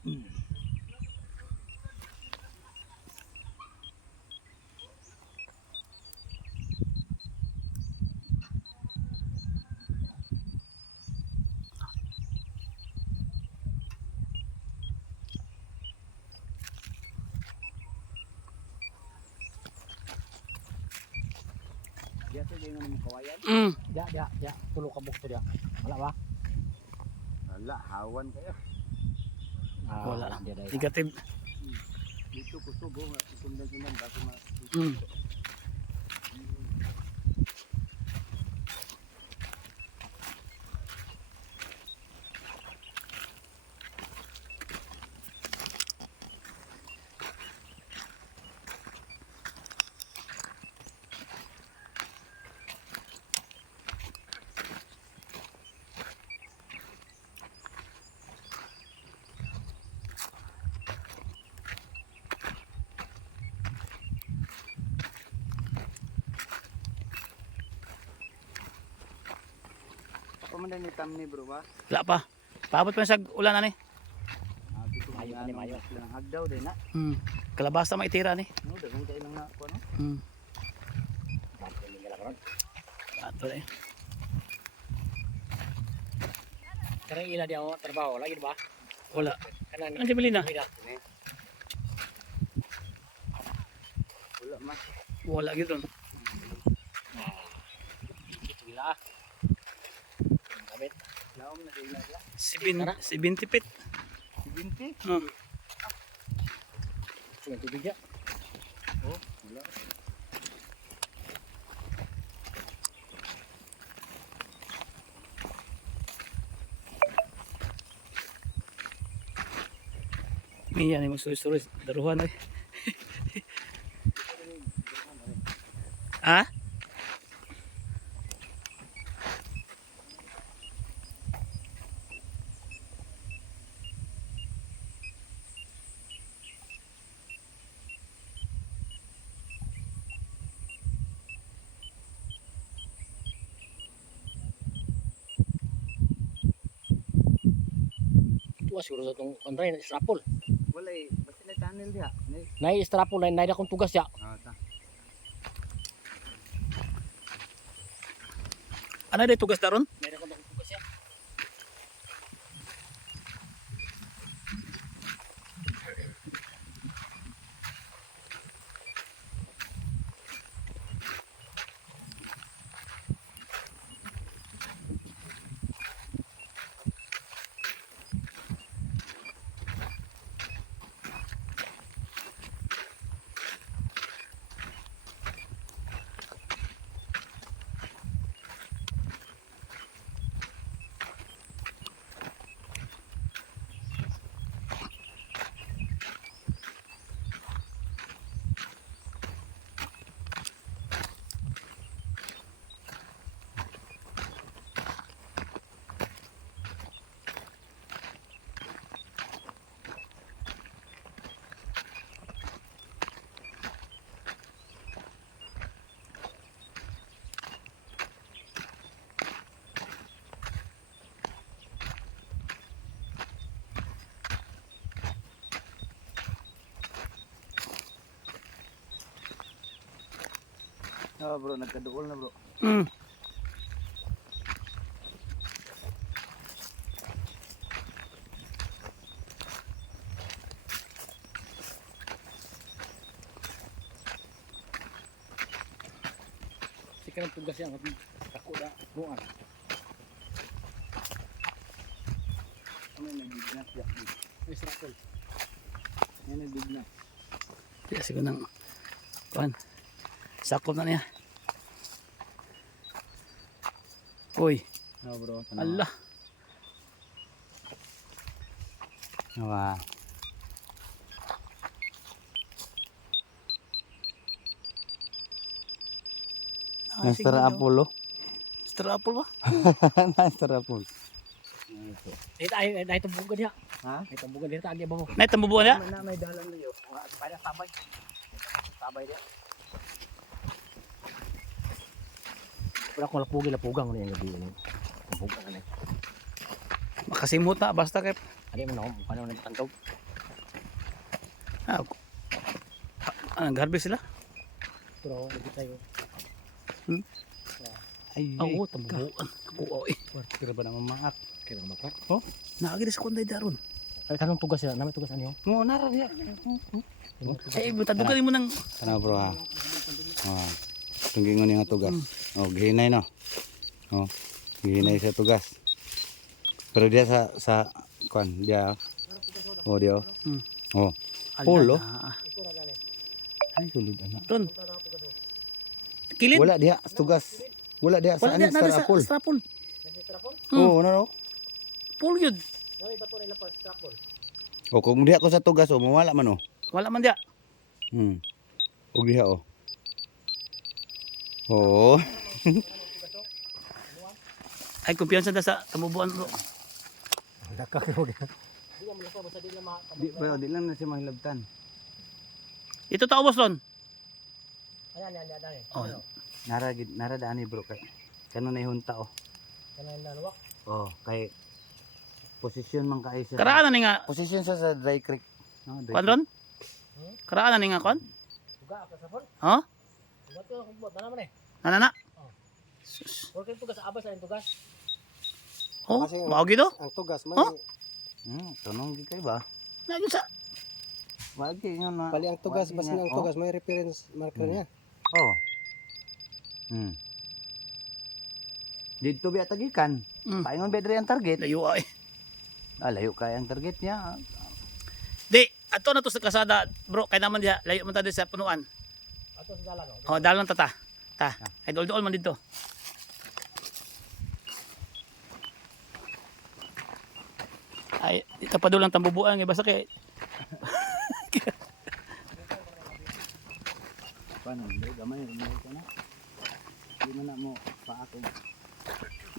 Dia tu dia dengan kawayan. Dia tulog kabuk to dia. Wala ba? Wala, hawan kayo. Wala dia dai. Negative. Dito kusubo nga sundan-sundan bago ma. Pamandan ni tam ni bro ba? Wala pa. Paabot pa sa ulan ani. Dito Mayo mayo ni mayo. lang hagdaw din na. Kalabasa maitira ni. No, dagang tayo lang na ko no. Bakit ni gala karon? Ato eh. Kare ila dia trabaho lagi ba? Wala. Kanan. Ano bili na? Wala man. Wala gyud ron. Dikit wila. Damit. Laom na din na. 70 pit. 70. Sudah tubig ya. Oh, wala. Miyan ni magsulis-sulis daruhan ay. Ha? Tuwa siguro sa tong kontra ni strapol. Wala eh, basta na tunnel dia. Nay strapol nay na kong tugas ya. Ta. Ano day tugas daron? Nay na kong tugas ya. Oh bro, nagkaduol na bro. Sikan ang tugas ya ako da buan. Ano nagignas ya? Nay strapol. Ano nagignas? Kaya siguro nang kuan. Sakop na niya. Uy, Oh bro, Allah. Wow. Mr. Apollo. Mr. Apple ba? Mr. Apollo. Dito ay tumbugan ya. Ha? Ay tumbugan dito agi ba mo? Nay tambubuan niya? Na may dalan niyo. Para sabay. Sabay dia. Wala ko lapugi lapugang ni gabi ni. Tumbugan ani. Makasimot na basta kay Adi man ako, mukha naman nagtantog. Ah, nag-harvest sila? Pero hindi tayo. Ay, Oo, tambubuan. Kabuo eh. kira ba naman maak? Kaya naman makrak. Naagid sa kunday daron. Ay, tanong tugas sila. Namin tugas ano? Mo nara diya. Eh, Tadugan mo nang Ano bro ha? Oh, tunggingon yung tugas. Oh, gihinay no. Oh, gihinay sa tugas. Pero dia sa kuan dia. Oh dia. Oh. Polo? Ay sulod ana. Ron. Kilid. Wala dia sa tugas. Wala dia sa Wala anis na sa sa apol. strapol. Oh, ano no? Pol yun. Namin bato nila pa strapol. Oh, kung diha ko sa tugas oh, mawala man oh. Wala man diya. Og diha oh. Oh. Ay, kumpiyansa na sa tamubuan bro. Dakak mo. Di ba, di lang na siya mahilabtan. Ito tao boss Ron. Ayan, yan, yan, yan. Oh, Nara daani bro kay. Kano na hunta oh. Kanang naluwak. Oh, kay posisyon man kay sa karaan na ni nga. posisyon sa dry creek. No, dry Kuan Ron? Karaan na ni nga kuan? Tuga, ako sa phone. Ha? Tuga to, kumbot. Ano naman eh. Nanana. Huwag kayong tugas sa abas, ayun tugas. Oh, Kasi- mao gido? Ang tugas, may Oh? Tanong gi kay ba? Na yun sa. Wag kay nga na. bali ang tugas, wag basta nga, ang tugas, may reference marker niya. Oh. Dito biya tagikan. Paingon bedre ang target. Layo ay. Layo kay ang target niya. Di, ato na to sa kasada, bro. Kaya naman diha, layo man ta di sa punuan. Ato sa dalan. Oh, dalan ta ta. Ta. Ay dol-dol man dito. Ay, ito pa dulang tambubuan eh basta kay Paano? Gamay mo na. Di man na mo paako.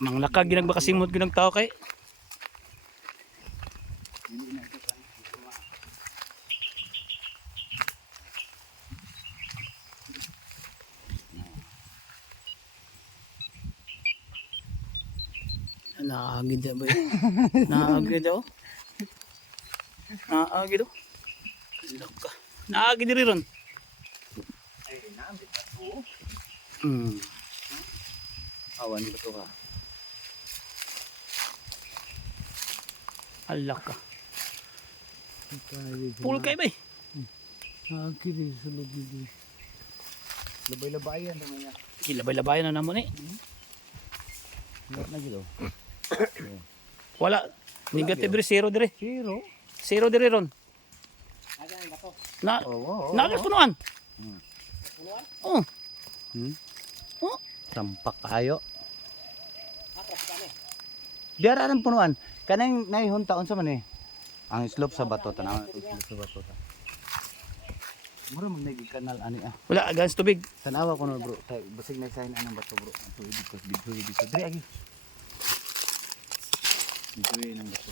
manglaka ginagmakasimot ginag tao kay. Naagid na ba yun? Naagid oh. Naagid oh. Naagid diri ron. Awan ba to ka? Alak ka. Pul kay bay. Kiri sulod dito. Labay-labayan naman niya. Kilabay-labayan na namo ni. Wala na gito. Wala. Negative diri zero diri. Zero. Zero diri ron. Na Oo. nagas punuan. Oh. Oh. Tampak kayo. Diara ran punuan. Kanang naihuntaon sa man eh. Ang slope sa bato tanaw slope sa bato ta. Mura man nagi kanal ani ah. Wala agans tubig. Tanawa ko no bro. Tay basig na sign anang bato bro. Ito dito. Diri agi. Dito nang bato.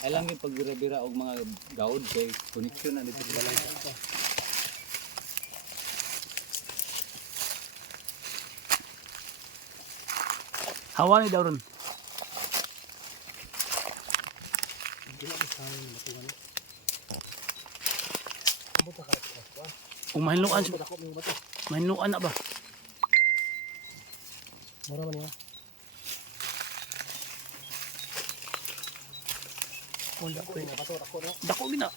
Ay lang yung pagbira-bira og mga gaud kay connection na dito sa balay. Hawa ni daw ron. Kung mahinluan siya. Mahinluan na ba? Mura man yun. Wala ko. Bato, ako na. Dako gina.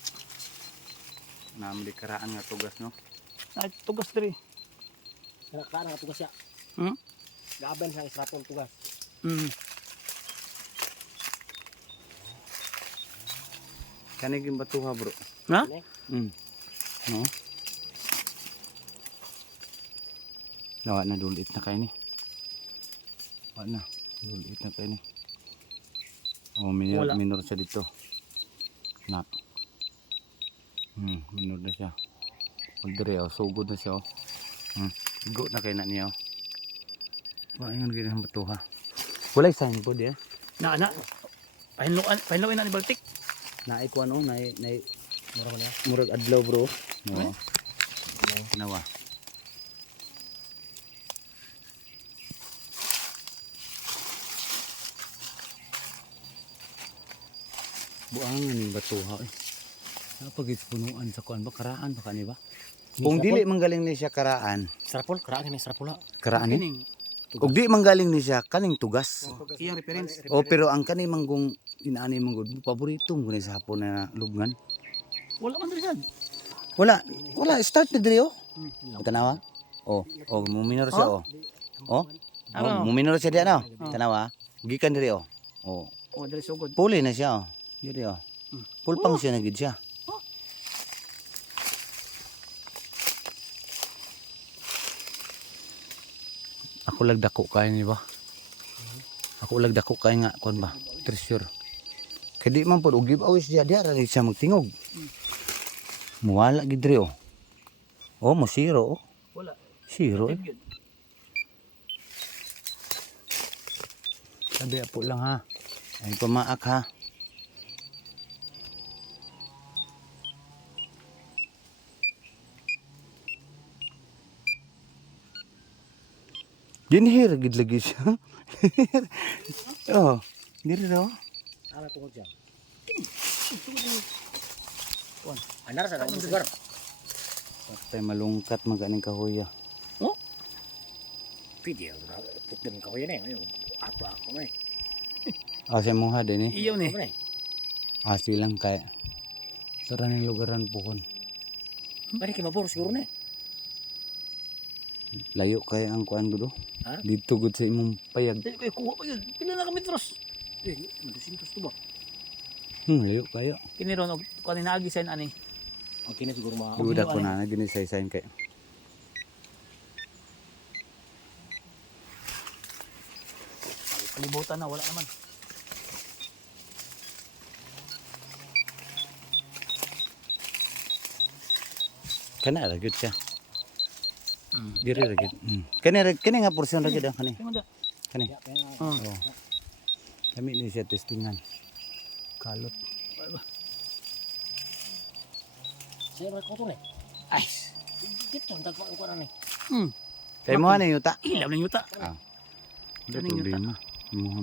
Namli karaan nga tugas no. Ay tugas diri. Kaya nga tugas siya. Hmm? Gaban sa strapol tugas. Kanig yung batuha bro. Ha? No? Nawa na dulit na kayo ni. Wala na. Dulit na kayo ni. Oh, minor, Wala. minor siya dito. Na. Minor na siya. Pagdiri oh, sugod na siya oh. Go na kayo na niya oh. Wala yung ganyan batuha. Wala yung signboard eh. Na. Pahinluan na ni Baltic. Naikuan oh, nai Mura man yun. murag adlaw bro. No. Nawa. Buangan ning batuha eh. Napagit punuan sa kuan ba karaan ba kani ba? Ni Kung Strapol. dili manggaling ni siya karaan, Strapol, karaan ni Strapol ha. karaan ni. Kining Ug di manggaling ni siya kaning tugas. iyang reference. O pero ang kani manggong inaani manggod paborito mo gani sa hapon na lubngan. Wala man diri sad. Wala start na diri oh. Tanawa. Oh, mo minor siya oh. Oh. Ano? Mo minor siya diyan oh. Tanawa. Gikan diri oh. Oh, Oh, diri sugod. puli na siya oh. Diri oh. Pulpang siya na gid siya. Ako lagdako kay ni ba? Ako lagdako kay nga kon ba? Treasure. Kadi man pud og giveaway siya diha ra siya magtingog. Muwala gid diri oh. Oh, mo zero oh. Wala. Zero eh. Yun. Sabi po lang ha. Ay pamaak ha. Dinhir gid lagi siya. Oh, diri daw. Ana tungod siya. Anar sa dagong sugar. Patay malungkat maganing kahoy. Pidi ang putin ka yan eh. Ato ako na eh. Asa mo ha din eh. Iyaw ni. Asi lang kay. Sara ning lugaran pohon. Balik kay mabor siguro na eh. Layo kay ang kuan gudo. Ha? Dito gud sa imong payag. Dili ko kuha pa yun. Pila na ka metros. Eh, madusintos to ba? Layo kayo. Kini ron og kanina agi sen ani. Ang kina siguro mga... Duda ko na dinhi sa isayn kay. Kalibutan na wala naman. Kana ra gud siya. Diri ra gud. Kani nga porsyon ra gud ang kani. Tingnan da. Kani. Oh. Oh. Kami ni siya testingan. Kalot. Siya ba ko to eh? Ay. Dito, ang dagwa ko na eh. Hmm. Kay mo ani yuta. Ilaw na yuta. Ada problema. Mo ha